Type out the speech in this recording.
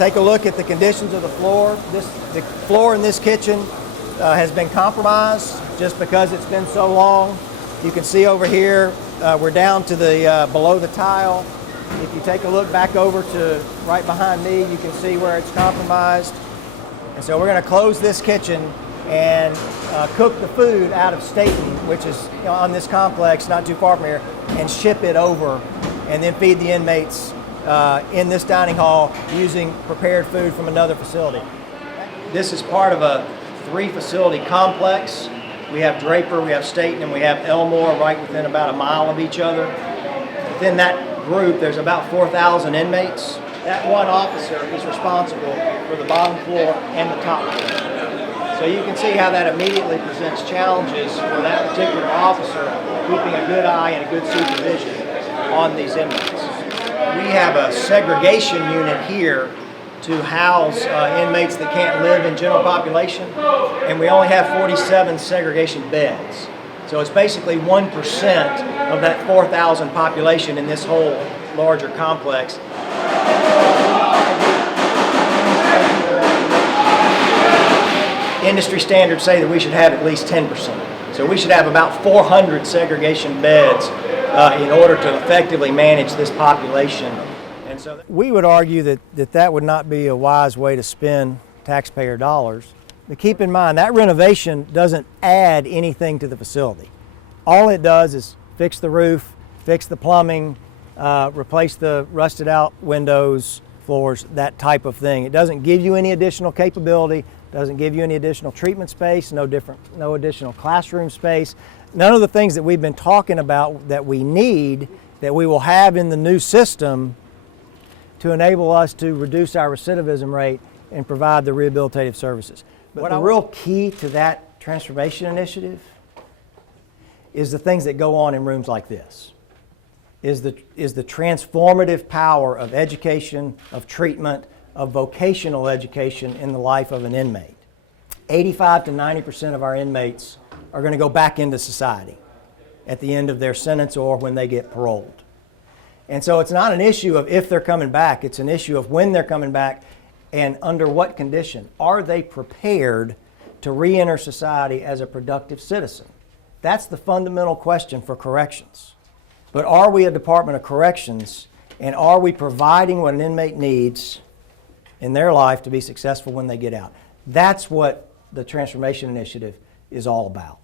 take a look at the conditions of the floor. The floor in this kitchen has been compromised just because it's been so long. You can see over here, we're down to the below the tile. If you take a look back over to right behind me, you can see where it's compromised. And so we're going to close this kitchen and cook the food out of Staten, which is on this complex not too far from here, and ship it over and then feed the inmates in this dining hall using prepared food from another facility. This is part of a 3-facility complex. We have Draper, we have Staten, and we have Elmore right within about a mile of each other. Within that group, there's about 4,000 inmates. That one officer is responsible for the bottom floor and the top floor. So you can see how that immediately presents challenges for that particular officer, keeping a good eye and a good supervision on these inmates. We have a segregation unit here to house inmates that can't live in general population, and we only have 47 segregation beds. So it's basically 1% of that 4,000 population in this whole larger complex. Industry standards say that we should have at least 10%. So we should have about 400 segregation beds in order to effectively manage this population. And so we would argue that would not be a wise way to spend taxpayer dollars. But keep in mind, that renovation doesn't add anything to the facility. All it does is fix the roof, fix the plumbing, replace the rusted out windows, floors, that type of thing. It doesn't give you any additional capability, doesn't give you any additional treatment space, no additional classroom space. None of the things that we've been talking about that we need, that we will have in the new system to enable us to reduce our recidivism rate and provide the rehabilitative services. But the real key to that transformation initiative is the things that go on in rooms like this, is the transformative power of education, of treatment, of vocational education in the life of an inmate. 85 to 90% of our inmates are going to go back into society at the end of their sentence or when they get paroled. And so it's not an issue of if they're coming back, it's an issue of when they're coming back and under what condition. Are they prepared to re-enter society as a productive citizen? That's the fundamental question for corrections. But are we a Department of Corrections, and are we providing what an inmate needs in their life to be successful when they get out? That's what the Transformation Initiative is all about.